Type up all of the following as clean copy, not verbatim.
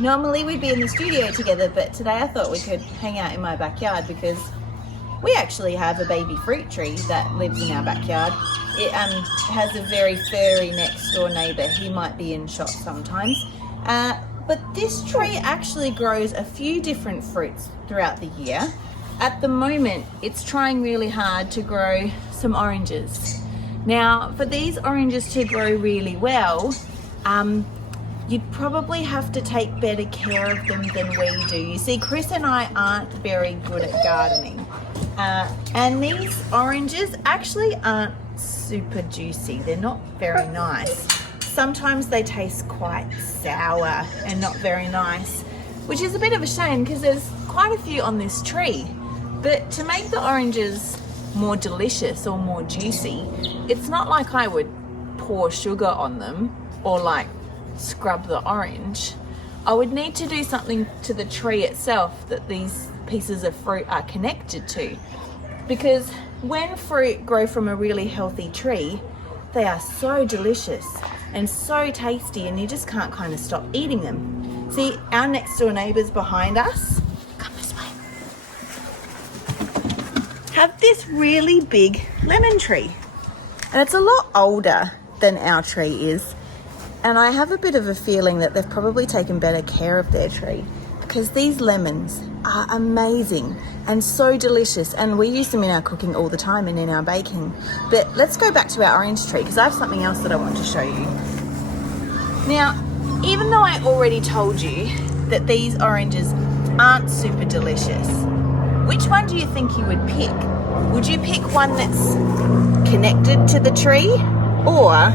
Normally we'd be in the studio together, but today I thought we could hang out in my backyard because we actually have a baby fruit tree that lives in our backyard. It has a very furry next door neighbour. He might be in shot sometimes. But this tree actually grows a few different fruits throughout the year. At the moment, it's trying really hard to grow some oranges. Now, for these oranges to grow really well, you'd probably have to take better care of them than we do. You see, Chris and I aren't very good at gardening. And these oranges actually aren't super juicy. They're not very nice. Sometimes they taste quite sour and not very nice, which is a bit of a shame because there's quite a few on this tree. But to make the oranges more delicious or more juicy, it's not like I would pour sugar on them or like scrub the orange. I would need to do something to the tree itself that these pieces of fruit are connected to. Because when fruit grow from a really healthy tree, they are so delicious and so tasty, and you just can't kind of stop eating them. See, our next door neighbours behind us, come this way, have this really big lemon tree. And it's a lot older than our tree is. And I have a bit of a feeling that they've probably taken better care of their tree, because these lemons are amazing and so delicious, and we use them in our cooking all the time and in our baking. But let's go back to our orange tree because I have something else that I want to show you. Now, even though I already told you that these oranges aren't super delicious, which one do you think you would pick? Would you pick one that's connected to the tree, or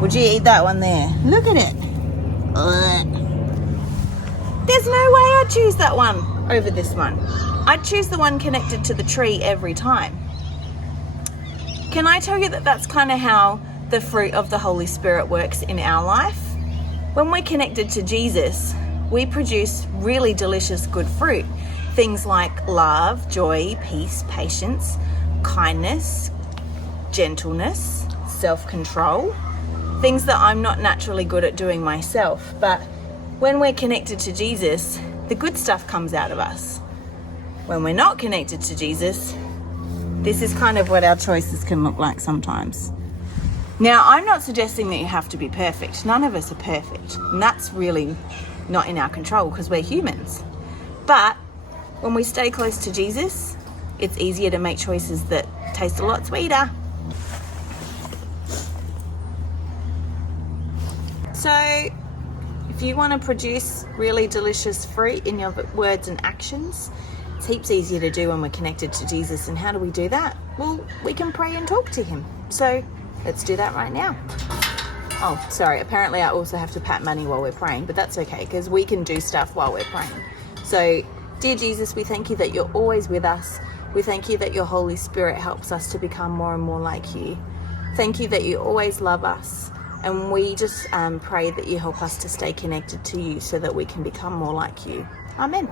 would you eat that one there? Look at it. There's no way I'd choose that one over this one. I'd choose the one connected to the tree every time. Can I tell you that that's kind of how the fruit of the Holy Spirit works in our life? When we're connected to Jesus, we produce really delicious good fruit. Things like love, joy, peace, patience, kindness, gentleness, self-control. Things that I'm not naturally good at doing myself, but when we're connected to Jesus, the good stuff comes out of us. When we're not connected to Jesus, this is kind of what our choices can look like sometimes. Now, I'm not suggesting that you have to be perfect. None of us are perfect, and that's really not in our control because we're humans. But when we stay close to Jesus, it's easier to make choices that taste a lot sweeter. So, if you want to produce really delicious fruit in your words and actions, it's heaps easier to do when we're connected to Jesus. And how do we do that? Well, we can pray and talk to him. So let's do that right now. Oh, sorry. Apparently I also have to pat Manny while we're praying, but that's okay because we can do stuff while we're praying. So, dear Jesus, we thank you that you're always with us. We thank you that your Holy Spirit helps us to become more and more like you. Thank you that you always love us. And we just pray that you help us to stay connected to you so that we can become more like you. Amen.